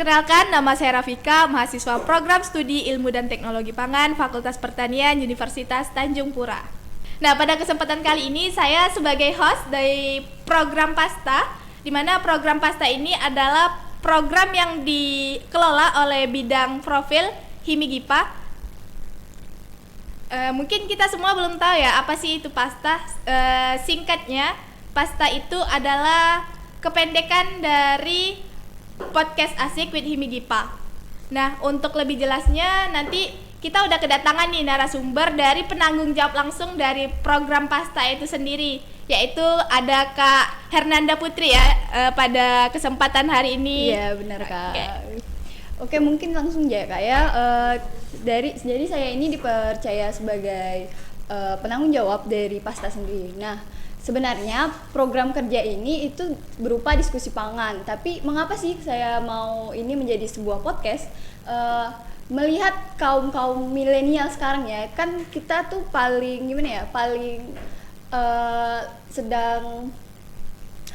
perkenalkan, nama saya Rafika, mahasiswa program studi Ilmu dan Teknologi Pangan, Fakultas Pertanian, Universitas Tanjung Pura. Nah, pada kesempatan kali ini saya sebagai host dari program PASTA, di mana program PASTA ini adalah program yang dikelola oleh bidang profil Himigipa. Mungkin kita semua belum tahu ya apa sih itu PASTA. Singkatnya, PASTA itu adalah kependekan dari Podcast Asik with Himigipa. Nah, untuk lebih jelasnya nanti kita udah kedatangan nih narasumber dari penanggung jawab langsung dari program PASTA itu sendiri, yaitu ada Kak Hernanda Putri ya pada kesempatan hari ini. Iya, benar Kak. Oke, mungkin langsung ya Kak ya. Jadi saya ini dipercaya sebagai penanggung jawab dari PASTA sendiri. Nah, sebenarnya program kerja ini itu berupa diskusi pangan. Tapi mengapa sih saya mau ini menjadi sebuah podcast? Melihat kaum milenial sekarang ya, kan kita tuh paling sedang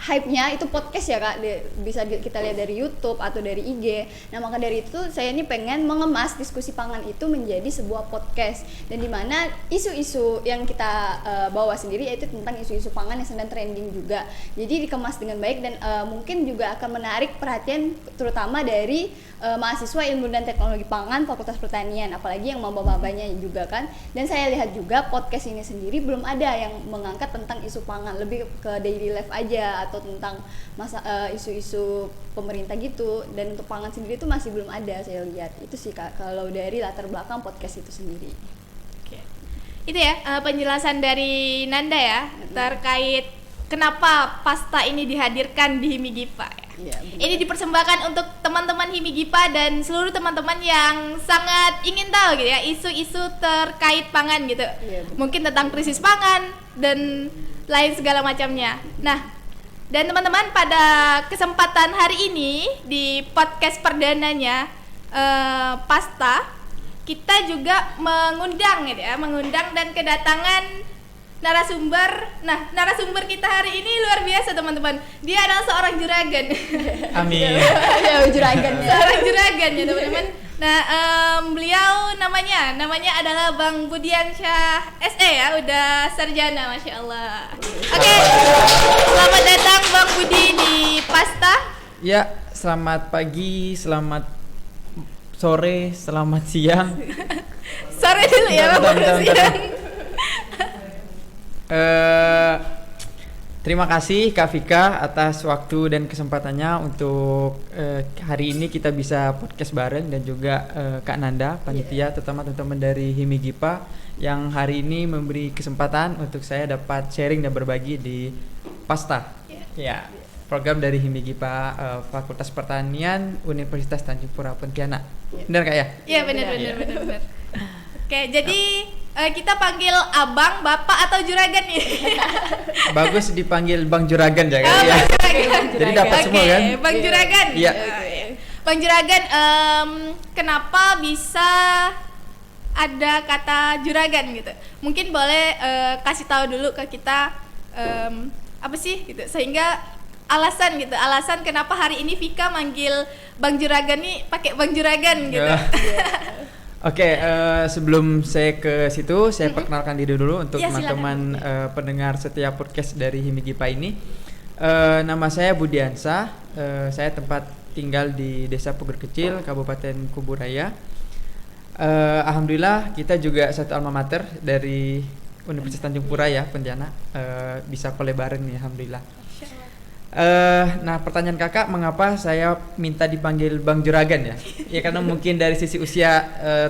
hype-nya itu podcast ya Kak, bisa kita lihat dari YouTube atau dari IG. Nah, maka dari itu saya ini pengen mengemas diskusi pangan itu menjadi sebuah podcast, dan dimana isu-isu yang kita bawa sendiri yaitu tentang isu-isu pangan yang sedang trending juga. Jadi dikemas dengan baik dan mungkin juga akan menarik perhatian terutama dari mahasiswa Ilmu dan Teknologi Pangan Fakultas Pertanian, apalagi yang maba-mabanya juga kan. Dan saya lihat juga podcast ini sendiri belum ada yang mengangkat tentang isu pangan, lebih ke daily life aja atau tentang isu-isu pemerintah gitu. Dan untuk pangan sendiri itu masih belum ada saya lihat. Itu sih Kak kalau dari latar belakang podcast itu sendiri. Oke. Itu ya penjelasan dari Nanda ya terkait kenapa PASTA ini dihadirkan di Himigipa ya. Ya, ini dipersembahkan untuk teman-teman Himigipa dan seluruh teman-teman yang sangat ingin tahu gitu ya isu-isu terkait pangan gitu. Ya, mungkin tentang krisis pangan dan lain segala macamnya. Nah, dan teman-teman pada kesempatan hari ini di podcast perdananya PASTA, kita juga mengundang dan kedatangan narasumber. Nah, narasumber kita hari ini luar biasa teman-teman. Dia adalah seorang juragan. Amin. Ya, juragan ya. Seorang juragan ya teman-teman. Nah, beliau namanya adalah Bang Budiansyah SE ya, udah sarjana, masya Allah. Oke, selamat datang Bang Budi di PASTA. Ya, selamat pagi, selamat sore, selamat siang. Sore dulu ya Bang, siang. Terima kasih Kak Vika atas waktu dan kesempatannya untuk hari ini kita bisa podcast bareng, dan juga Kak Nanda panitia, terutama teman-teman dari Himigipa yang hari ini memberi kesempatan untuk saya dapat sharing dan berbagi di PASTA. Ya, program dari Himigipa Fakultas Pertanian Universitas Tanjung Pura Pontianak. Benar Kak ya? Iya, benar. Oke, jadi kita panggil abang, bapak atau juragan nih? Bagus dipanggil Bang Juragan ya kan? Bang Juragan. Jadi dapat semua kan? Bang Juragan. Iya. Bang Juragan, kenapa bisa ada kata juragan gitu? Mungkin boleh kasih tahu dulu ke kita apa sih gitu, sehingga alasan kenapa hari ini Vika manggil Bang Juragan nih pakai Bang Juragan gitu. Oke, sebelum saya ke situ, saya perkenalkan diri dulu untuk Ya, teman-teman pendengar setiap podcast dari Himigipa ini. Nama saya Budiansyah, saya tempat tinggal di Desa Puger Kecil, Kabupaten Kuburaya. Alhamdulillah kita juga satu alma mater dari Universitas Tanjung Pura ya, Pontianak. Bisa collab bareng nih, alhamdulillah. Nah, pertanyaan kakak, mengapa saya minta dipanggil Bang Juragan ya? Ya karena mungkin dari sisi usia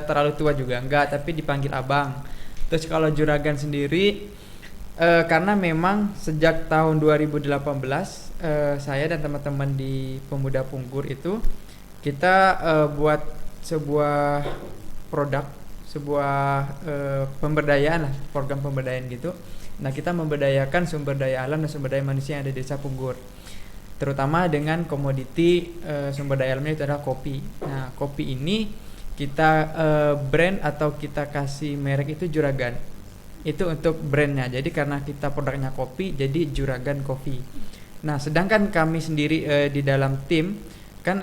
terlalu tua juga enggak, tapi dipanggil abang. Terus kalau juragan sendiri karena memang sejak tahun 2018 saya dan teman-teman di Pemuda Punggur itu kita buat sebuah produk, sebuah pemberdayaan lah, program pemberdayaan gitu. Nah, kita memberdayakan sumber daya alam dan sumber daya manusia yang ada di Desa Punggur, terutama dengan komoditi sumber daya alamnya itu adalah kopi. Nah, kopi ini kita brand atau kita kasih merek itu Juragan. Itu untuk brandnya. Jadi karena kita produknya kopi, jadi Juragan Coffee. Nah, sedangkan kami sendiri di dalam tim kan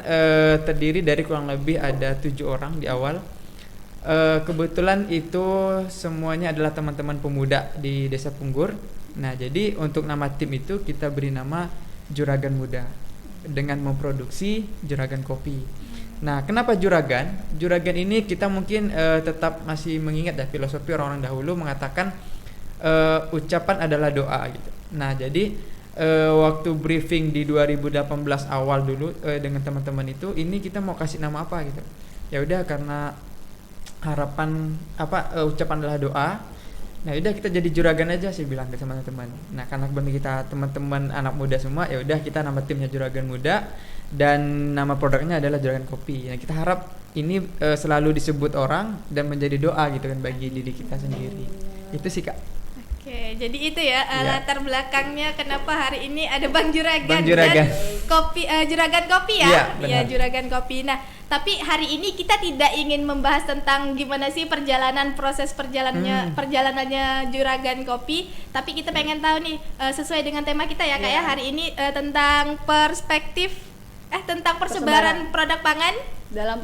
terdiri dari kurang lebih ada 7 orang di awal. Kebetulan itu semuanya adalah teman-teman pemuda di Desa Punggur. Nah, jadi untuk nama tim itu kita beri nama Juragan Muda dengan memproduksi juragan kopi. Nah, kenapa juragan? Juragan ini kita mungkin tetap masih mengingat ya filosofi orang-orang dahulu mengatakan ucapan adalah doa gitu. Nah, jadi waktu briefing di 2018 awal dulu dengan teman-teman itu, ini kita mau kasih nama apa gitu. Ya udah, karena harapan ucapan adalah doa. Nah, udah kita jadi juragan aja sih bilang ke teman-teman. Nah, karena benar kita teman-teman anak muda semua, ya udah kita nama timnya Juragan Muda dan nama produknya adalah Juragan Kopi. Nah, kita harap ini selalu disebut orang dan menjadi doa gitu kan bagi diri kita sendiri. Itu sih, Kak. Oke, jadi itu ya latar belakangnya kenapa hari ini ada Bang Juragan, Bang Juragan. dan kopi Juragan Kopi ya. Iya, Iya, benar. Juragan Kopi. Nah, tapi hari ini kita tidak ingin membahas tentang gimana sih proses perjalanannya Juragan Kopi, tapi kita pengen tahu nih sesuai dengan tema kita ya Kak ya hari ini tentang tentang persebaran produk pangan dalam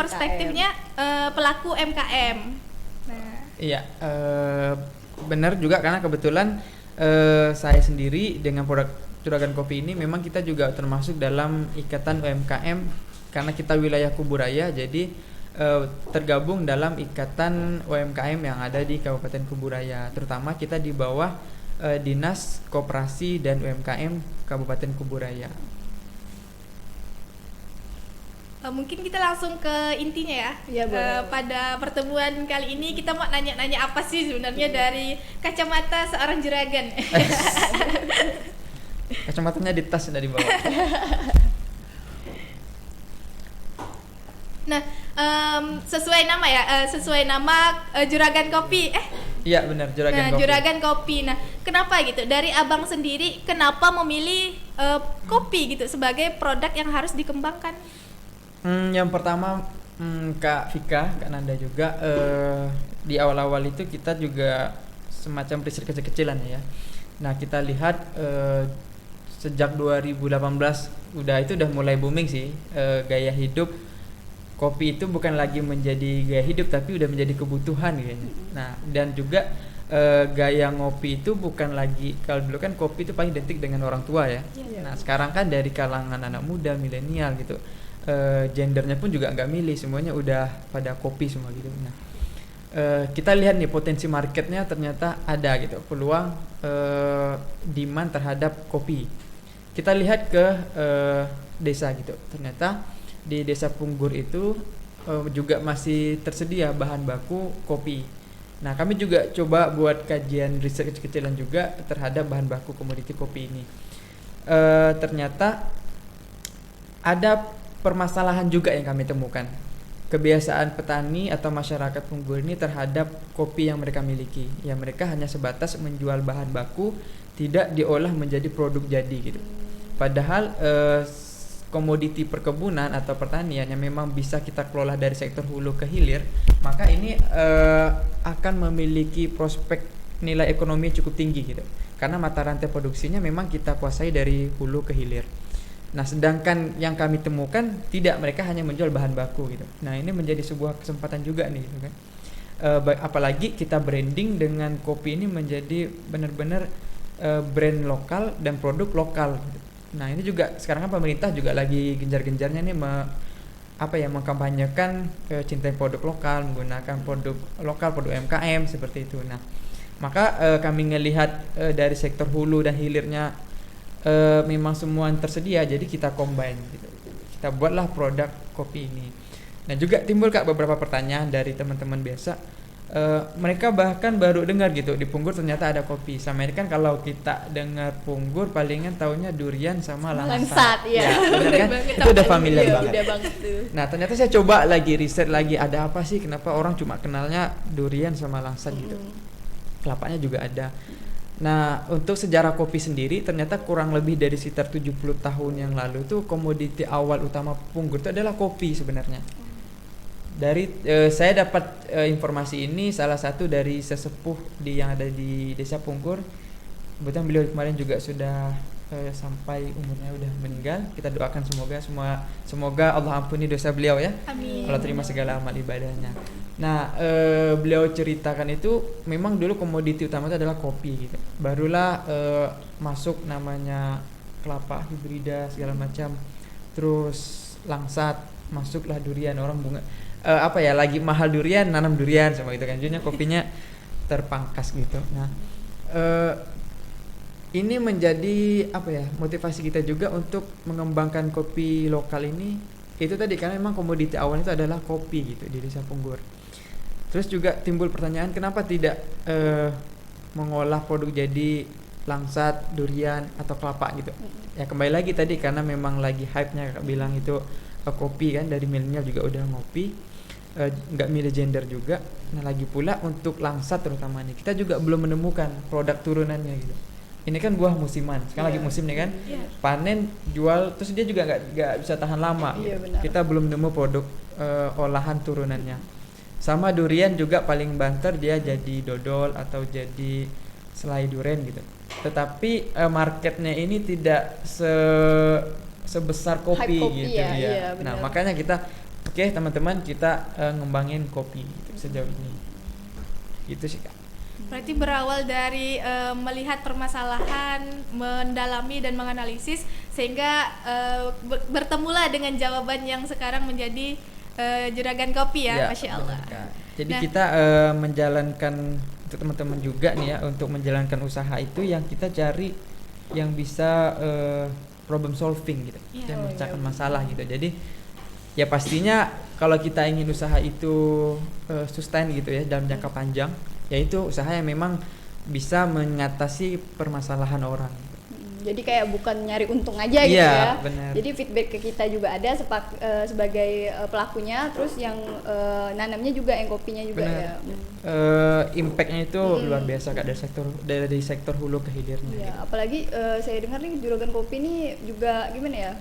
perspektifnya pelaku MKM. Nah, Iya, benar juga karena kebetulan saya sendiri dengan produk Juragan Kopi ini memang kita juga termasuk dalam ikatan UMKM karena kita wilayah Kuburaya, jadi tergabung dalam ikatan UMKM yang ada di Kabupaten Kuburaya. Terutama kita di bawah Dinas Koperasi dan UMKM Kabupaten Kuburaya. Mungkin kita langsung ke intinya ya. Iya, boleh. Pada pertemuan kali ini kita mau nanya-nanya apa sih sebenarnya dari kacamata seorang juragan. Kacamatanya di tas dan di bawah. Nah, sesuai nama Juragan Kopi. Iya benar, Juragan Kopi. Juragan Kopi. Nah, kenapa gitu? Dari Abang sendiri kenapa memilih kopi gitu sebagai produk yang harus dikembangkan? Yang pertama Kak Vika, Kak Nanda juga di awal-awal itu kita juga semacam riset kecil-kecilan ya. Nah, kita lihat sejak 2018 udah mulai booming sih gaya hidup kopi itu bukan lagi menjadi gaya hidup tapi udah menjadi kebutuhan kayaknya. Nah, dan juga gaya ngopi itu bukan lagi, kalau dulu kan kopi itu paling identik dengan orang tua ya. Nah, sekarang kan dari kalangan anak muda, milenial gitu. Gendernya pun juga nggak milih, semuanya udah pada kopi semua gitu. Nah, kita lihat nih potensi marketnya ternyata ada gitu, peluang demand terhadap kopi. Kita lihat ke desa gitu, ternyata di Desa Punggur itu juga masih tersedia bahan baku kopi. Nah, kami juga coba buat kajian riset kecil-kecilan juga terhadap bahan baku komoditi kopi ini. Ternyata ada permasalahan juga yang kami temukan. Kebiasaan petani atau masyarakat Punggur ini terhadap kopi yang mereka miliki. Ya, mereka hanya sebatas menjual bahan baku, tidak diolah menjadi produk jadi gitu. Padahal komoditi perkebunan atau pertanian yang memang bisa kita kelola dari sektor hulu ke hilir, maka ini akan memiliki prospek nilai ekonomi cukup tinggi gitu. Karena mata rantai produksinya memang kita kuasai dari hulu ke hilir. Nah, sedangkan yang kami temukan tidak, mereka hanya menjual bahan baku gitu. Nah, ini menjadi sebuah kesempatan juga nih gitu kan. Apalagi kita branding dengan kopi ini menjadi benar-benar brand lokal dan produk lokal gitu. Nah, ini juga sekarang kan pemerintah juga lagi gencar-gencarnya nih mengkampanyekan cintai produk lokal, menggunakan produk lokal, produk UMKM seperti itu. Nah, maka kami ngelihat dari sektor hulu dan hilirnya memang semua tersedia, jadi kita combine gitu. Kita buatlah produk kopi ini. Nah, juga timbul Kak beberapa pertanyaan dari teman-teman biasa. Mereka bahkan baru dengar gitu di Punggur ternyata ada kopi. Sama ini kan kalau kita dengar Punggur palingan taunya durian sama langsat. ya. Benar kan? Itu udah familiar banget. Udah banget tuh. Nah, ternyata saya coba lagi riset lagi, ada apa sih kenapa orang cuma kenalnya durian sama langsat gitu. Kelapanya juga ada. Nah, untuk sejarah kopi sendiri ternyata kurang lebih dari sekitar 70 tahun yang lalu itu komoditi awal utama Punggur itu adalah kopi sebenarnya. Dari saya dapat informasi ini salah satu dari sesepuh yang ada di Desa Punggur. Kebetulan beliau kemarin juga sudah sampai umurnya udah meninggal. Kita doakan semoga Allah ampuni dosa beliau ya. Amin. Allah terima segala amal ibadahnya. Nah, beliau ceritakan itu memang dulu komoditi utama itu adalah kopi gitu. Barulah masuk namanya kelapa hibrida segala macam. Terus langsat, masuklah durian. Orang bunga lagi mahal durian, nanam durian sama gitu kan. Jadinya kopinya terpangkas gitu. Nah, ini menjadi motivasi kita juga untuk mengembangkan kopi lokal ini. Itu tadi karena memang komoditi awal itu adalah kopi gitu di Desa Punggur. Terus juga timbul pertanyaan kenapa tidak mengolah produk jadi langsat, durian atau kelapa gitu. Ya kembali lagi tadi karena memang lagi hype-nya Kak bilang itu kopi kan, dari milenial juga udah ngopi. Nggak milih gender juga. Nah lagi pula untuk langsat terutama nih kita juga belum menemukan produk turunannya gitu. Ini kan buah musiman, sekarang lagi musim nih kan, panen, jual, terus dia juga nggak bisa tahan lama. Gitu. Kita belum nemu produk olahan turunannya. Sama durian juga paling banter dia jadi dodol atau jadi selai durian gitu. Tetapi marketnya ini tidak sebesar kopi gitu ya. Iya, Nah makanya kita teman-teman kita ngembangin kopi gitu, sejauh ini. Gitu sih Kak. Berarti berawal dari melihat permasalahan, mendalami dan menganalisis sehingga bertemulah dengan jawaban yang sekarang menjadi Juragan Kopi ya, Masya Allah. Jadi kita menjalankan untuk teman-teman juga nih ya, untuk menjalankan usaha itu yang kita cari yang bisa problem solving gitu, yang memecahkan masalah gitu. Jadi ya pastinya kalau kita ingin usaha itu sustain gitu ya dalam jangka panjang, yaitu usaha yang memang bisa mengatasi permasalahan orang. Jadi kayak bukan nyari untung aja gitu ya. Bener. Jadi feedback ke kita juga ada sebagai pelakunya, terus yang nanamnya juga, yang kopinya juga ya. Impactnya itu luar biasa Kak dari sektor hulu ke hilirnya. Iya, gitu. apalagi saya dengar nih Juragan Kopi ini juga gimana ya?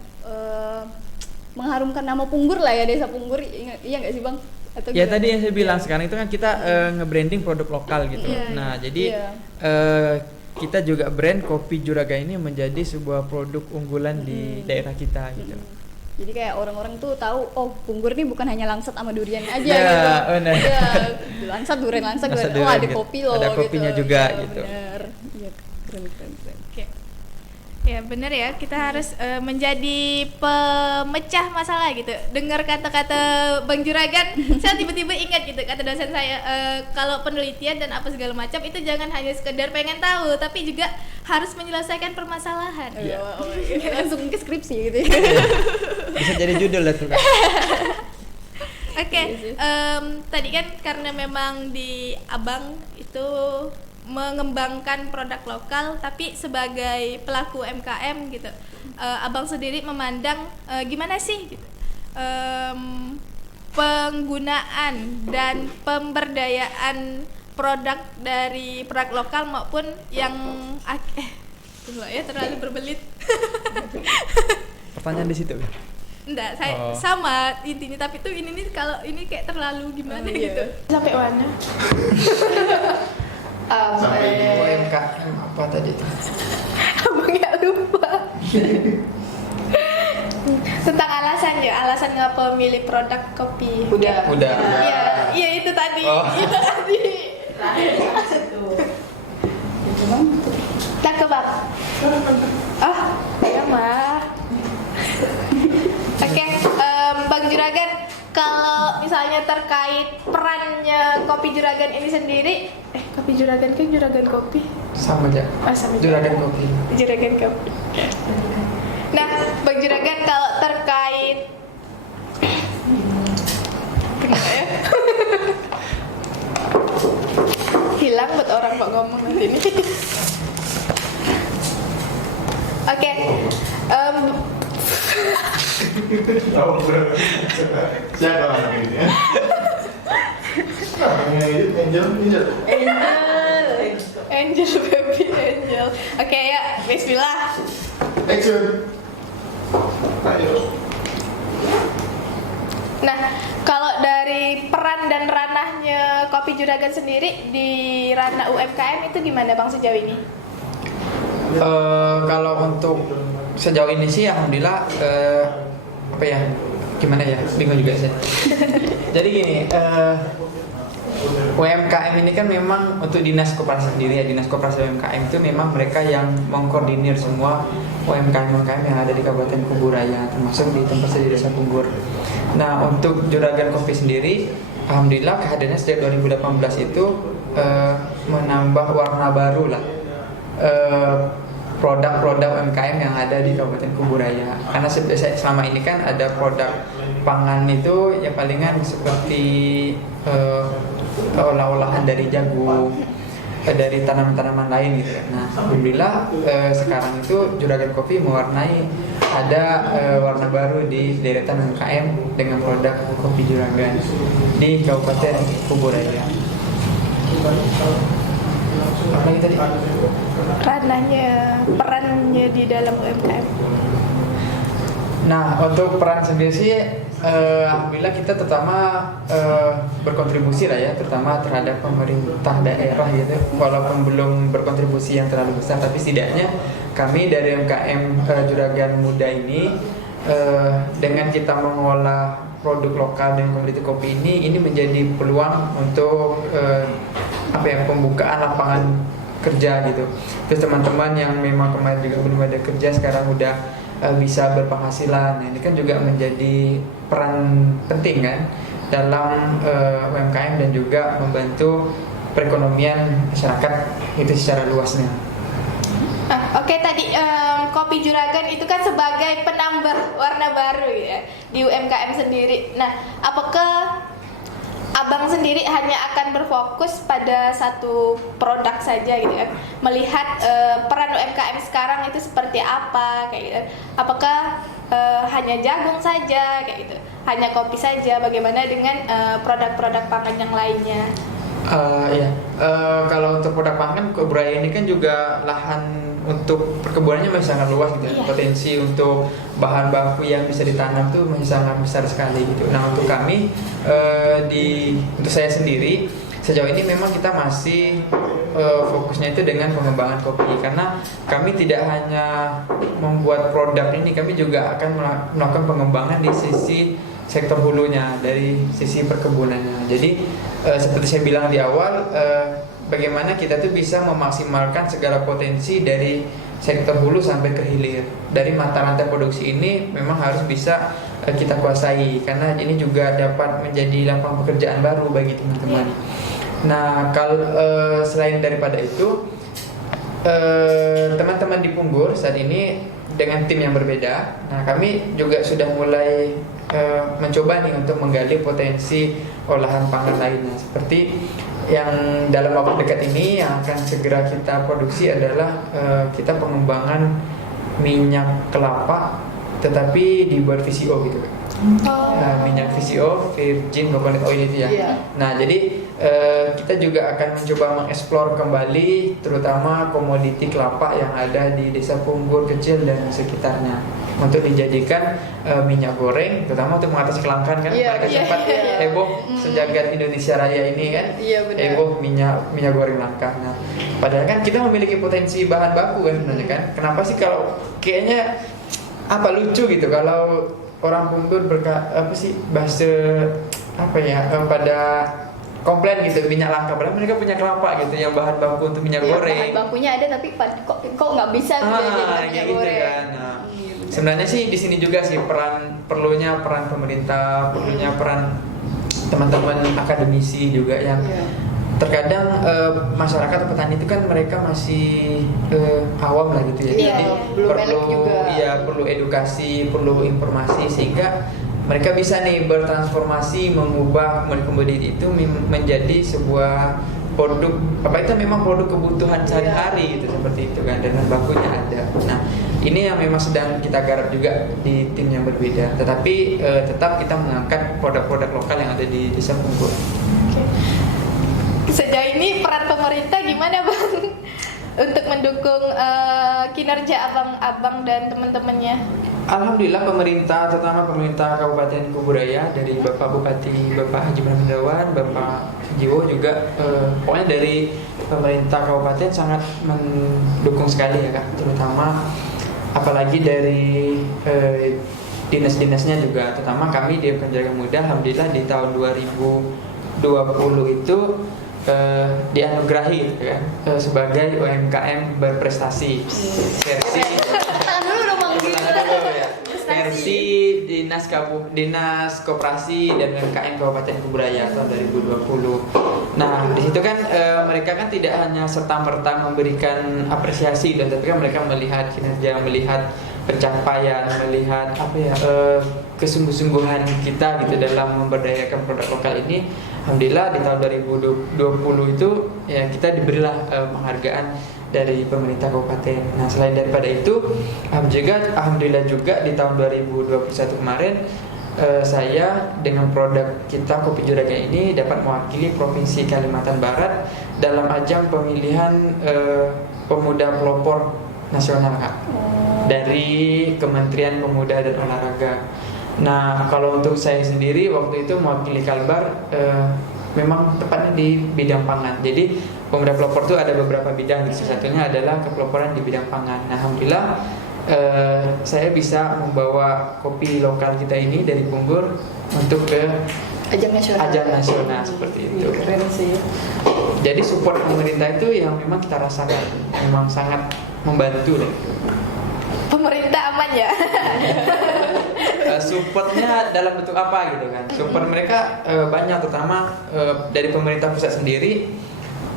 Mengharumkan nama Punggur lah ya, Desa Punggur. Iya nggak sih Bang? Atau ya gimana? tadi yang saya bilang sekarang itu kan kita nge-branding produk lokal gitu. Nah jadi kita juga brand kopi Juragan ini menjadi sebuah produk unggulan di daerah kita gitu. Jadi kayak orang-orang tuh tahu, oh Punggur ini bukan hanya langsat sama durian aja Ya, gitu. benar. Ya, langsat durian, oh ada gitu. kopi loh. Ada kopinya gitu. juga Ya, gitu. Bener. Iya, keren. Oke. Ya benar ya, kita harus menjadi pemecah masalah gitu. Dengar kata-kata Bang Juragan, saya tiba-tiba ingat gitu kata dosen saya, kalau penelitian dan apa segala macam itu jangan hanya sekedar pengen tahu, tapi juga harus menyelesaikan permasalahan. Iya. Langsung ke skripsi gitu. Bisa jadi judul lah tuh Kak. Oke, tadi kan karena memang di Abang itu mengembangkan produk lokal, tapi sebagai pelaku UMKM gitu, Abang sendiri memandang gimana sih gitu, penggunaan dan pemberdayaan produk dari produk lokal maupun yang tunggu ya terlalu berbelit. Pertanyaan di situ. Enggak, saya sama intinya, tapi tuh ini nih kalau ini kayak terlalu gimana gitu. Sampai mana? Sampai di UMKM apa tadi? Abang nggak lupa. Tentang alasan ngapa milih produk kopi. Udah. Iya itu tadi. Itu tadi. Tak ke Bang. Ya mah. Oke, Bang Juragan, kalau misalnya terkait perannya kopi Juragan ini sendiri, kopi Juragan kan Juragan Kopi. Sama aja. Sama Juragan Kopi. Juragan Kopi. Nah, Bang Juragan kalau terkait kenapa ya? Hilang buat orang kok ngomong nanti ini. Oke. Siapa anak ini ya? Namanya itu Angel baby Angel. Oke ya, bismillah. Action. Ayo. Nah, kalau dari peran dan ranahnya Kopi Juragan sendiri di ranah UMKM itu gimana Bang sejauh ini? Kalau untuk sejauh ini sih alhamdulillah apa ya, gimana ya, bingung juga sih. Jadi gini, UMKM ini kan memang untuk dinas koperasi sendiri ya, dinas koperasi UMKM itu memang mereka yang mengkoordinir semua UMKM yang ada di Kabupaten Kuburaya, termasuk di tempat saya di Desa Punggur. Nah, untuk Juragan Kopi sendiri, alhamdulillah kehadirannya sejak 2018 itu menambah warna baru lah produk-produk UMKM yang ada di Kabupaten Kuburaya. Karena selama ini kan ada produk pangan itu ya palingan seperti olah-olahan dari jagung, dari tanaman-tanaman lain gitu. Nah, alhamdulillah sekarang itu Juragan Kopi mewarnai ada warna baru di deretan UMKM dengan produk kopi Juragan di Kabupaten Kuburaya. Apa lagi tadi? Perannya di dalam UMKM. Nah, untuk peran sendiri sih, alhamdulillah kita terutama berkontribusi lah ya, terutama terhadap pemerintah daerah gitu. Walaupun belum berkontribusi yang terlalu besar, tapi setidaknya kami dari UMKM Juragan Muda ini dengan kita mengolah produk lokal dan komoditi kopi ini menjadi peluang untuk pembukaan lapangan kerja gitu. Terus teman-teman yang memang kemarin juga belum ada kerja sekarang udah bisa berpenghasilan. Nah, ini kan juga menjadi peran penting kan dalam UMKM dan juga membantu perekonomian masyarakat itu secara luasnya. Oke, tadi kopi Juragan itu kan sebagai penambah warna baru ya di UMKM sendiri. Nah, apakah Abang sendiri hanya akan berfokus pada satu produk saja gitu ya? Melihat peran UMKM sekarang itu seperti apa kayak gitu. Apakah hanya jagung saja kayak gitu? Hanya kopi saja? Bagaimana dengan produk-produk pangan yang lainnya? Kalau untuk produk pangan, Kuburaya ini kan juga lahan untuk perkebunannya masih sangat luas gitu ya. Potensi untuk bahan baku yang bisa ditanam tuh masih sangat besar sekali gitu. Nah, untuk kami untuk saya sendiri sejauh ini memang kita masih fokusnya itu dengan pengembangan kopi, karena kami tidak hanya membuat produk ini, kami juga akan melakukan pengembangan di sisi sektor hulunya, dari sisi perkebunannya. Jadi seperti saya bilang di awal, bagaimana kita tuh bisa memaksimalkan segala potensi dari sektor hulu sampai ke hilir. Dari mata rantai produksi ini memang harus bisa kita kuasai, karena ini juga dapat menjadi lapangan pekerjaan baru bagi teman-teman. Nah, kalau selain daripada itu, teman-teman di Punggur saat ini dengan tim yang berbeda. Nah, kami juga sudah mulai mencoba nih untuk menggali potensi olahan pangan lainnya, seperti yang dalam waktu dekat ini yang akan segera kita produksi adalah kita pengembangan minyak kelapa tetapi dibuat VCO gitu. Minyak VCO, virgin coconut oil itu ya. Nah, jadi kita juga akan mencoba mengeksplor kembali terutama komoditi kelapa yang ada di Desa Punggur kecil dan sekitarnya untuk dijadikan minyak goreng, terutama untuk mengatasi kelangkaan kan. Mereka sempat heboh sejagat Indonesia Raya ini kan, heboh minyak goreng langka. Nah, padahal kan kita memiliki potensi bahan baku kan sebenarnya kan. Kenapa sih kalau kayaknya lucu gitu kalau orang Punggur pada komplain gitu minyak langka, padahal mereka punya kelapa gitu yang bahan baku untuk minyak goreng. Bahan bakunya ada tapi kok nggak bisa jadi minyak goreng. Gitu kan. Nah, sebenarnya sih di sini juga sih perlunya peran pemerintah, perlunya peran teman-teman akademisi juga yang terkadang masyarakat atau petani itu kan mereka masih awam lah gitu ya. Jadi perlu edukasi, perlu informasi sehingga mereka bisa nih bertransformasi mengubah komoditi itu menjadi sebuah produk itu memang produk kebutuhan sehari-hari gitu, seperti itu kan, dan bakunya ada. Nah, ini yang memang sedang kita garap juga di tim yang berbeda, tetapi tetap kita mengangkat produk-produk lokal yang ada di Desa Punggur. Sejauh ini peran pemerintah gimana Bang untuk mendukung kinerja abang-abang dan teman-temannya? Alhamdulillah pemerintah, terutama pemerintah Kabupaten Kuburaya dari Bapak Bupati Bapak Haji Mandawan, Bapak Jiwo juga pokoknya dari pemerintah kabupaten sangat mendukung sekali ya Kak, terutama apalagi dari dinas-dinasnya juga, terutama kami di Penjaga Muda alhamdulillah di tahun 2020 itu dianugerahi gitu kan sebagai UMKM berprestasi versi versi dinas koperasi dan UMKM Kabupaten Kuburaya tahun 2020. Nah di situ kan mereka kan tidak hanya serta-merta memberikan apresiasi dan tapi kan mereka melihat kinerja, melihat pencapaian, melihat kesungguh-sungguhan kita gitu dalam memberdayakan produk lokal ini. Alhamdulillah di tahun 2020 itu ya kita diberilah penghargaan dari pemerintah kabupaten. Nah selain daripada itu alhamdulillah juga di tahun 2021 kemarin saya dengan produk kita Kopi Juraga ini dapat mewakili Provinsi Kalimantan Barat dalam ajang pemilihan pemuda pelopor nasional Kak, dari Kementerian Pemuda dan Olahraga. Nah kalau untuk saya sendiri waktu itu mewakili Kalbar memang tepatnya di bidang pangan. Jadi pemuda pelopor itu ada beberapa bidang, salah satunya adalah kepeloporan di bidang pangan. Nah alhamdulillah saya bisa membawa kopi lokal kita ini dari Punggur untuk ke ajang nasional seperti itu. Keren sih. Jadi support pemerintah itu yang memang kita rasakan memang sangat membantu deh. Pemerintah aman ya. Supportnya dalam bentuk apa gitu kan? Support mereka banyak, terutama dari pemerintah pusat sendiri,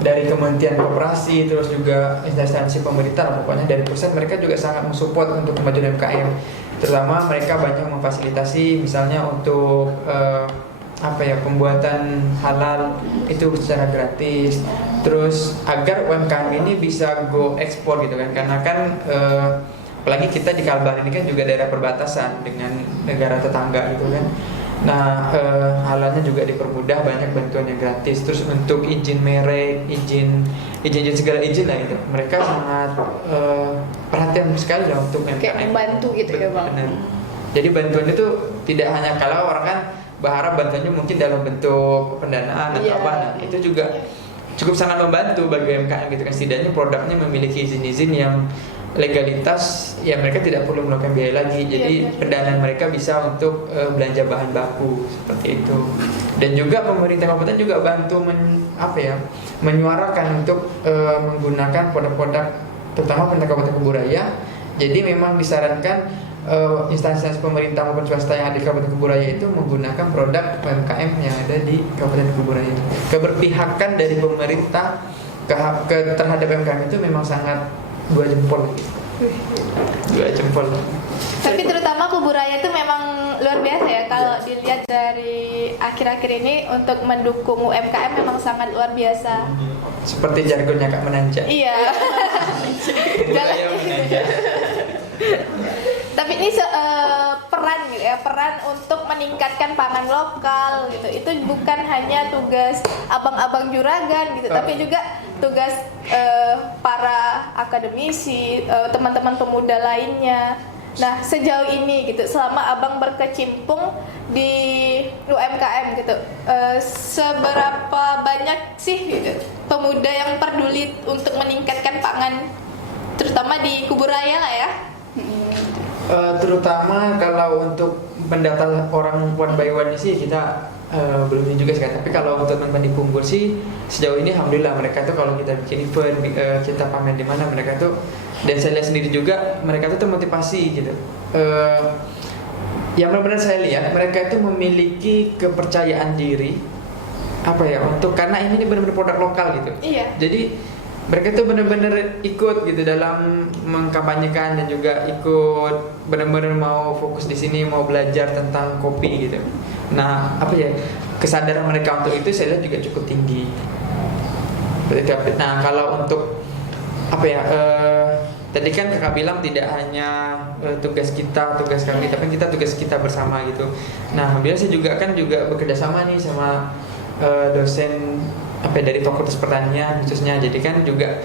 dari Kementerian Koperasi, terus juga instansi pemerintah, pokoknya dari pusat mereka juga sangat mensupport untuk kemajuan UMKM. Terutama mereka banyak memfasilitasi, misalnya untuk pembuatan halal itu secara gratis. Terus agar UMKM ini bisa go ekspor gitu kan, karena kan apalagi kita di Kalbar ini kan juga daerah perbatasan dengan negara tetangga gitu kan. Nah halalnya juga dipermudah, banyak bantuannya gratis. Terus untuk izin merek, izin segala izin lah gitu, mereka sangat perhatian sekali lah untuk UMKM. Kayak membantu gitu ya Bang. Benar. Jadi bantuan itu tidak hanya kalau orang kan berharap bantuannya mungkin dalam bentuk pendanaan atau apa, nah itu juga cukup sangat membantu bagi UMKM gitu kan. Setidaknya produknya memiliki izin-izin yang legalitas, ya mereka tidak perlu melakukan biaya lagi. Jadi pendanaan mereka bisa untuk belanja bahan baku seperti itu. Dan juga pemerintah kabupaten juga bantu menyuarakan untuk menggunakan produk-produk, terutama pemerintah Kabupaten Kuburaya. Jadi memang disarankan instansi pemerintah maupun swasta yang ada di Kabupaten Kuburaya itu menggunakan produk UMKM yang ada di Kabupaten Kuburaya. Keberpihakan dari pemerintah terhadap UMKM itu memang sangat 2 jempol. Tapi terutama Kuburaya itu memang luar biasa ya kalau dilihat dari akhir-akhir ini untuk mendukung UMKM memang sangat luar biasa. Seperti jargonnya Kak Menanjak. Iya. Kuburaya menanjak. Tapi ini peran gitu ya, peran untuk meningkatkan pangan lokal gitu. Itu bukan hanya tugas abang-abang juragan gitu, tapi juga tugas para akademisi, teman-teman pemuda lainnya. Nah, sejauh ini gitu, selama abang berkecimpung di UMKM gitu, seberapa banyak sih gitu, pemuda yang peduli untuk meningkatkan pangan, terutama di Kuburaya lah ya? Terutama kalau untuk mendata orang one by one sih kita belum juga sih. Tapi kalau untuk teman-teman di Punggur sih sejauh ini alhamdulillah mereka tuh kalau kita bikin event, kita pamer di mana, mereka tuh, dan saya lihat sendiri juga mereka tuh termotivasi gitu. Yang benar-benar saya lihat mereka itu memiliki kepercayaan diri untuk karena ini benar-benar produk lokal gitu. Iya. Jadi mereka tuh benar-benar ikut gitu dalam mengkampanyekan dan juga ikut benar-benar mau fokus di sini, mau belajar tentang kopi gitu. Nah, kesadaran mereka untuk itu saya lihat juga cukup tinggi. Nah, kalau untuk tadi kan kakak bilang tidak hanya tugas kami, tapi tugas kita bersama gitu. Nah, alhamdulillah saya juga bekerja sama nih sama dosen dari Fakultas Pertanian khususnya. Jadi kan juga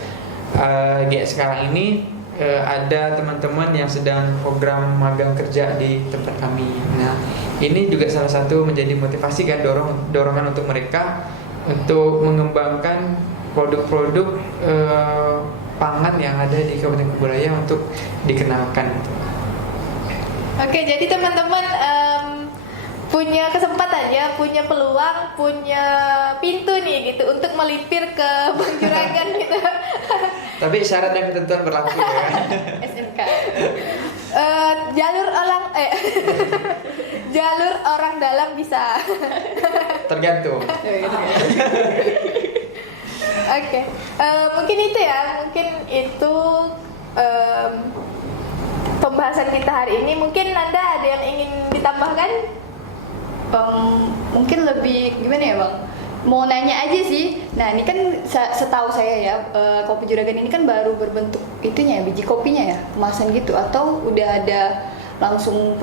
sekarang ini ada teman-teman yang sedang program magang kerja di tempat kami. Nah, ini juga salah satu menjadi motivasi kan, dorongan untuk mereka untuk mengembangkan produk-produk pangan yang ada di Kabupaten Kuburaya untuk dikenalkan. Oke, jadi teman-teman punya kesempatan ya, punya peluang, punya pintu nih gitu untuk melipir ke Bang Juragan gitu. Tapi syarat dan ketentuan berlaku ya. SMK. Jalur orang dalam bisa. Tergantung. Oke, mungkin itu ya, mungkin itu pembahasan kita hari ini. Mungkin Nanda ada yang ingin ditambahkan? Mungkin lebih gimana ya Bang? Mau nanya aja sih. Nah ini kan setahu saya ya, kopi Juragan ini kan baru berbentuk itunya ya, biji kopinya ya, kemasan gitu, atau udah ada langsung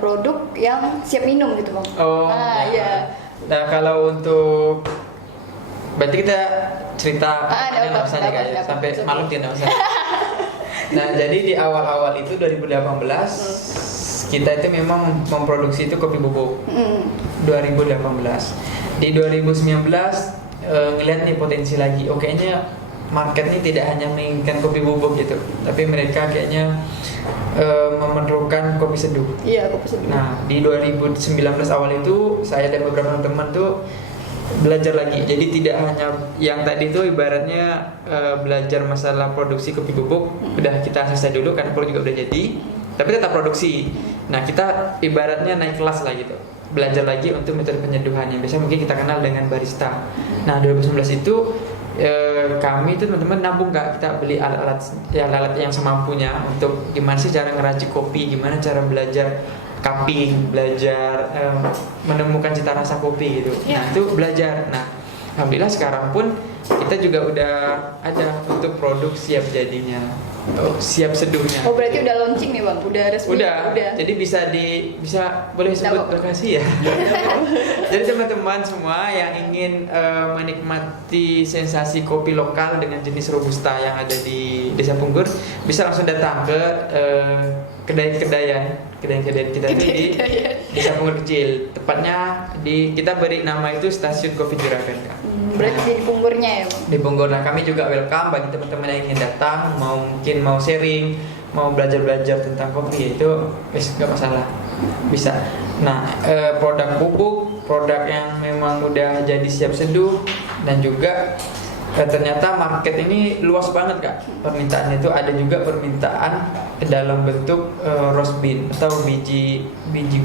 produk yang siap minum gitu Bang? Oh, ya. Nah kalau untuk berarti kita cerita dapat, nggak usah nih Kak, ya? dapat. Sampai malam tidak usah. Nah jadi di awal-awal itu 2018 kita itu memang memproduksi itu kopi bubuk. 2018. Di 2019 ngeliat nih potensi lagi. Oh kayaknya market ini tidak hanya menginginkan kopi bubuk gitu, tapi mereka kayaknya memerlukan kopi seduh. Iya, kopi seduh. Nah di 2019 awal itu saya dan beberapa teman tuh belajar lagi. Jadi tidak hanya yang tadi itu ibaratnya belajar masalah produksi kopi bubuk, udah kita selesai dulu kan, produk juga udah jadi, tapi tetap produksi. Nah kita ibaratnya naik kelas lah gitu, belajar lagi untuk metode penyeduhan yang biasa mungkin kita kenal dengan barista. Nah 2019 itu kami itu teman-teman nabung Kak, kita beli alat-alat yang semampunya untuk gimana sih cara ngeracik kopi, gimana cara belajar cupping, belajar menemukan cita rasa kopi gitu. Nah itu belajar. Nah alhamdulillah sekarang pun kita juga udah ada untuk produk siap jadinya, siap seduhnya. Oh berarti udah launching nih Bang, udah resmi? Udah. Jadi bisa boleh sebut lokasi ya. Jadi teman-teman semua yang ingin menikmati sensasi kopi lokal dengan jenis robusta yang ada di Desa Punggur, bisa langsung datang ke kedai-kedaian kita itu di Desa Punggur Kecil. Tepatnya kita beri nama itu Stasiun Kopi Juragan Kak. Berarti di Punggurnya ya Bang? Di Punggur. Nah kami juga welcome bagi teman-teman yang ingin datang, mungkin mau sharing, mau belajar tentang kopi, itu nggak masalah, bisa. Nah produk bubuk, produk yang memang udah jadi siap seduh, dan juga ternyata market ini luas banget Kak. Permintaannya itu ada juga permintaan dalam bentuk roast bean atau biji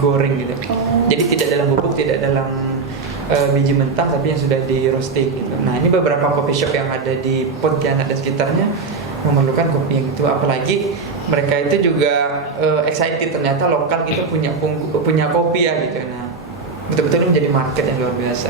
goreng gitu. Jadi tidak dalam bubuk, tidak dalam biji mentah, tapi yang sudah di roasting gitu. Nah ini beberapa coffee shop yang ada di Pontianak dan sekitarnya memerlukan kopi yang itu, apalagi mereka itu juga excited ternyata lokal kita punya kopi ya gitu. Nah betul-betul menjadi market yang luar biasa.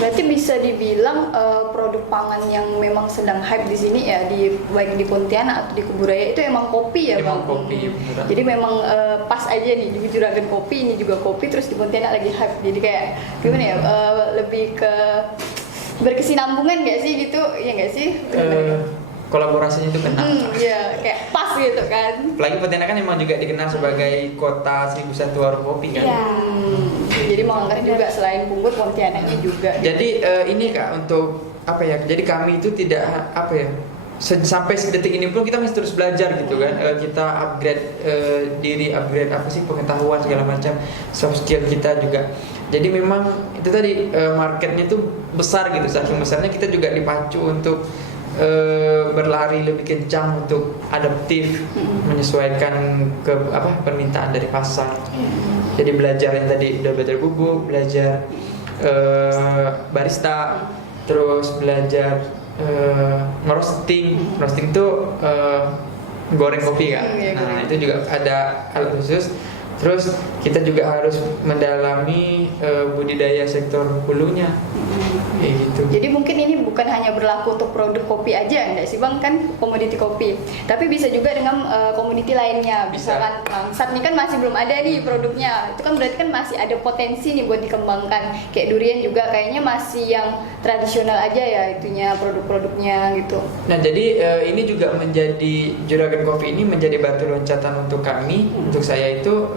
Berarti bisa dibilang produk pangan yang memang sedang hype di sini ya, baik di Pontianak atau di Kuburaya itu emang kopi ya Bang? Kopi, jadi memang pas aja nih, di Juragan kopi, ini juga kopi, terus di Pontianak lagi hype. Jadi kayak gimana ya, lebih ke berkesinambungan gak sih gitu, ya gak sih? Kolaborasinya itu kena. Iya, kayak pas gitu kan. Apalagi Pontianak kan memang juga dikenal sebagai kota 1001 warung kopi kan. Iya. Jadi mengangkat juga selain Punggur, Pontianaknya juga. Jadi ini Kak, untuk apa ya? Jadi kami itu tidak apa ya? Sampai detik ini pun kita masih terus belajar gitu kan. Kita upgrade diri, upgrade apa sih pengetahuan segala macam, soft skill kita juga. Jadi memang itu tadi marketnya itu besar gitu. Saking besarnya kita juga dipacu untuk berlari lebih kencang untuk adaptif, menyesuaikan ke permintaan dari pasar. Jadi belajar yang tadi udah belajar bubuk, belajar barista, terus belajar roasting itu goreng kopi kan. Nah itu juga ada alat khusus. Terus kita juga harus mendalami budidaya sektor hulunya, kayak gitu. Jadi mungkin ini bukan hanya berlaku untuk produk kopi aja, enggak sih Bang, kan komoditi kopi. Tapi bisa juga dengan komoditi lainnya. Bisa. Misalkan bangsat nih kan masih belum ada nih produknya. Itu kan berarti kan masih ada potensi nih buat dikembangkan. Kayak durian juga kayaknya masih yang tradisional aja ya itunya, produk-produknya gitu. Nah, jadi ini juga menjadi Juragan Coffee ini menjadi batu loncatan untuk kami, untuk saya itu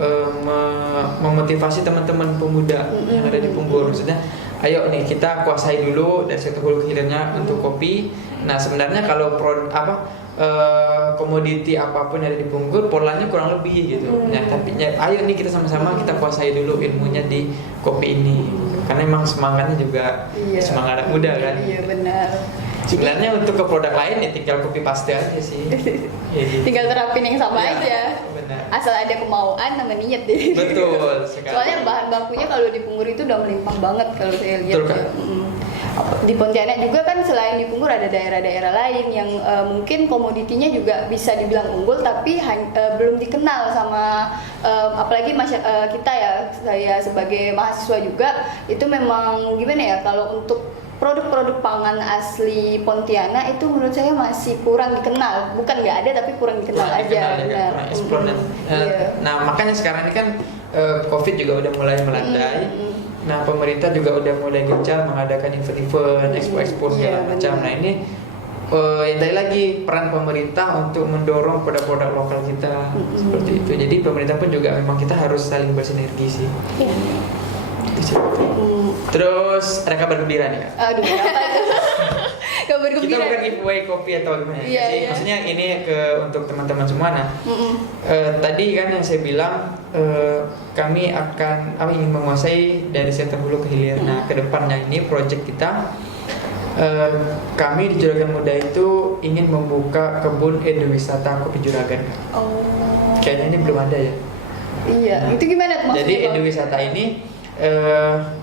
memotivasi teman-teman pemuda yang ada di Punggur. Maksudnya, ayo nih kita kuasai dulu dari sektor hulu ke hilirnya untuk kopi. Nah, sebenarnya kalau komoditi apapun yang ada di Punggur polanya kurang lebih gitu. Nah, tapi ayo nih kita sama-sama kita kuasai dulu ilmunya di kopi ini. Karena emang semangatnya juga semangat anak muda kan. Iya benar. Sebenarnya untuk ke produk lain ya tinggal copy paste aja sih. Ya, gitu. Tinggal terapin yang sama Ya, aja. benar. Asal ada kemauan sama niat deh. Betul sekali. Soalnya bahan bakunya kalau di Punggur itu udah melimpah banget kalau saya lihat. Betul, Kak. Ya. Di Pontianak juga kan selain di Punggur ada daerah-daerah lain yang mungkin komoditinya juga bisa dibilang unggul tapi belum dikenal sama apalagi kita ya, saya sebagai mahasiswa juga itu memang gimana ya, kalau untuk produk-produk pangan asli Pontianak itu menurut saya masih kurang dikenal. Bukan nggak ada tapi kurang dikenal Kurang aja. dikenal juga, Benar. kurang explore. Iya. Nah, makanya sekarang ini kan COVID juga udah mulai melandai. Nah, pemerintah juga udah mulai gencar mengadakan event-event, expo-expo segala Iya, macam. benar. Nah, ini yang tadi lagi peran pemerintah untuk mendorong produk-produk lokal kita seperti itu. Jadi pemerintah pun juga memang kita harus saling bersinergi sih. Iya. Itu sih. Terus ada kabar gembira nih, Kak. Aduh, apa itu? Kabar Kita gembira. bukan giveaway kopi atau gimana ya Iya, sih. iya. Maksudnya ini untuk teman-teman semua. Nah, Mm-mm. tadi kan yang saya bilang kami ingin menguasai dari sektor hulu ke hilir. Nah, kedepannya ini project kita kami di Juragan Muda itu ingin membuka kebun eduwisata kopi Juragan. Oh. Kayaknya ini belum ada ya. Iya. Itu gimana maksudnya? Jadi Bang? eduwisata ini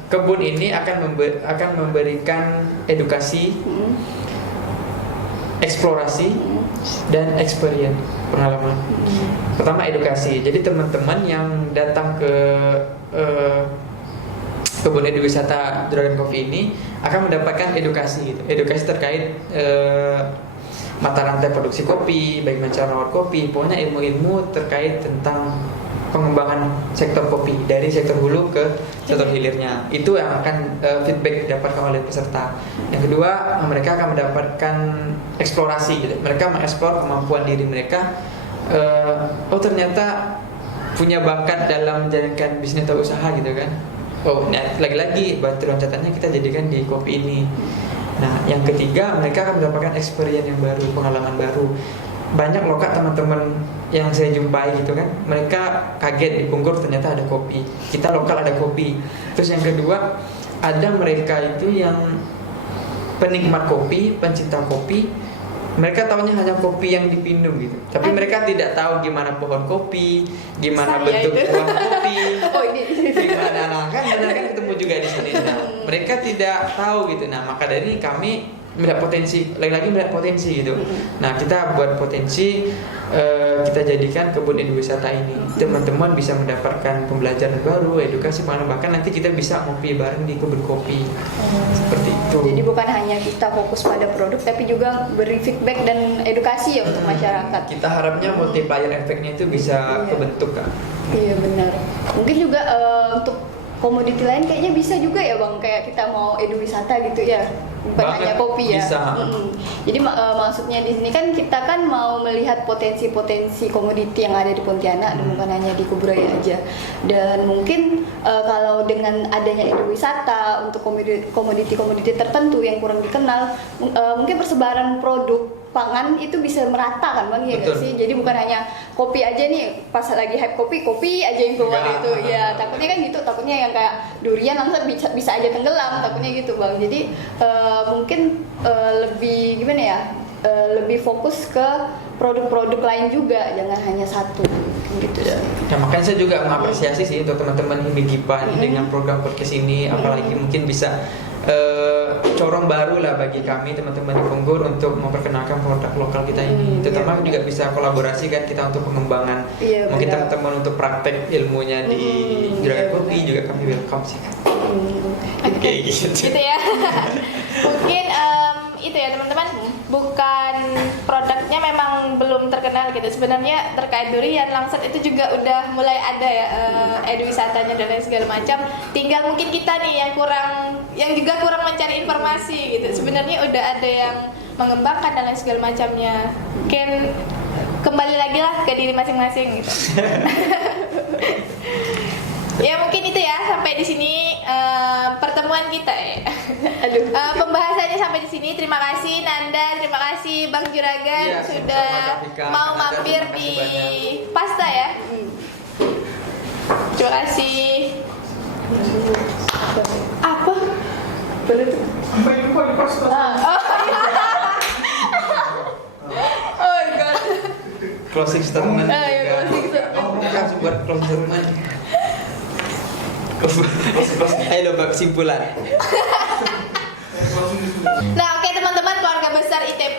kebun ini akan memberikan edukasi, Mm. eksplorasi, dan experience pengalaman. Pertama edukasi. Jadi teman-teman yang datang ke kebun eduwisata Juragan Coffee ini akan mendapatkan edukasi gitu. Edukasi terkait mata rantai produksi kopi, bagaimana cara merawat kopi, pokoknya ilmu-ilmu terkait tentang pengembangan sektor kopi dari sektor hulu ke sektor hilirnya. Itu yang akan feedback didapatkan oleh peserta. Yang kedua, mereka akan mendapatkan eksplorasi gitu. Mereka mengeksplor kemampuan diri mereka. Oh ternyata punya bakat dalam menjalankan bisnis atau usaha gitu kan. Oh, nah, lagi-lagi batu loncatannya kita jadikan di kopi ini. Nah, yang ketiga mereka akan mendapatkan experience yang baru, pengalaman baru. Banyak loh Kak teman-teman yang saya jumpai gitu kan, mereka kaget di Punggur ternyata ada kopi, kita lokal ada kopi. Terus yang kedua, ada mereka itu yang penikmat kopi, pencinta kopi. Mereka tahunya hanya kopi yang dipinum gitu, tapi mereka tidak tahu gimana pohon kopi, gimana Saya bentuk itu. buah kopi, Oh ini. gimana. Nah kan benar kan ketemu juga di sini. Nah, mereka tidak tahu gitu. Nah maka dari ini kami melihat potensi, lagi-lagi melihat potensi gitu. Nah kita buat potensi, kita jadikan kebun eduwisata ini. Teman-teman bisa mendapatkan pembelajaran baru, edukasi, pengalaman, bahkan nanti kita bisa ngopi bareng di kebun kopi. Seperti itu. Jadi bukan hanya kita fokus pada produk, tapi juga beri feedback dan edukasi ya untuk masyarakat. Kita harapnya multiplier efeknya itu bisa Iya. kebentuk Kak. Iya benar. Mungkin juga untuk komoditi lain kayaknya bisa juga ya Bang, kayak kita mau eduwisata gitu ya, bukan Banget, hanya kopi ya. bisa. Jadi maksudnya di sini kan kita kan mau melihat potensi-potensi komoditi yang ada di Pontianak dan bukan hanya di Kuburaya aja. Dan mungkin kalau dengan adanya eduwisata untuk komoditi-komoditi tertentu yang kurang dikenal, mungkin persebaran produk pangan itu bisa merata kan Bang, ya nggak Betul. sih? Jadi bukan hanya kopi aja nih, pas lagi hype kopi aja yang keluar Enggak. gitu. Ya takutnya kan gitu, takutnya yang kayak durian langsung bisa aja tenggelam, takutnya gitu Bang. Jadi mungkin lebih gimana ya? Lebih fokus ke produk-produk lain juga, jangan hanya satu gitu Ya. sih. Nah, makanya saya juga mengapresiasi sih untuk teman-teman Himi Gipan dengan program podcast ini, apalagi mungkin bisa corong baru lah bagi kami teman-teman di Punggur untuk memperkenalkan produk lokal kita ini. Terutama juga bisa kolaborasi kan kita untuk pengembangan. Iya, Mungkin benar. teman-teman untuk praktek ilmunya di Juragan Kopi juga kami welcome sih kan. Kayak gitu. Gitu ya. Mungkin itu ya teman-teman, bukan produknya memang belum terkenal gitu. Sebenarnya terkait durian langsat itu juga udah mulai ada ya eduwisatanya dan lain segala macam. Tinggal mungkin kita nih yang juga kurang mencari informasi gitu. Sebenarnya udah ada yang mengembangkan dan lain segala macamnya. Mungkin kembali lagi lah ke diri masing-masing gitu. Ya mungkin itu ya, sampai di sini pertemuan kita ya. Pembahasannya sampai di sini. Terima kasih Nanda, terima kasih Bang Juragan Iya, sudah sama-sama, Kak Vika. mau Nanda, mampir terima kasih di banyak. Pasta ya. Terima kasih. Apa? Sampai jumpa di pasta. Oh my god. Closing statement. Iya, closing statement. Kita langsung buat closing statement. Ayo Mbak, kesimpulan. Nah, oke teman-teman keluarga besar ITP,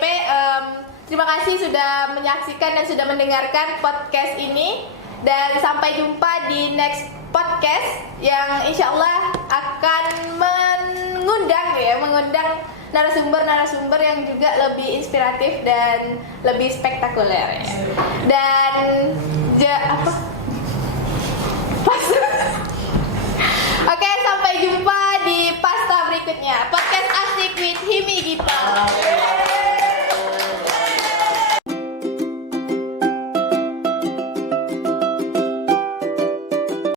terima kasih sudah menyaksikan dan sudah mendengarkan podcast ini, dan sampai jumpa di next podcast yang insya Allah akan mengundang narasumber-narasumber yang juga lebih inspiratif dan lebih spektakuler ya. Dan Oke, sampai jumpa di pasta berikutnya. Podcast Asik with Himi Gipa.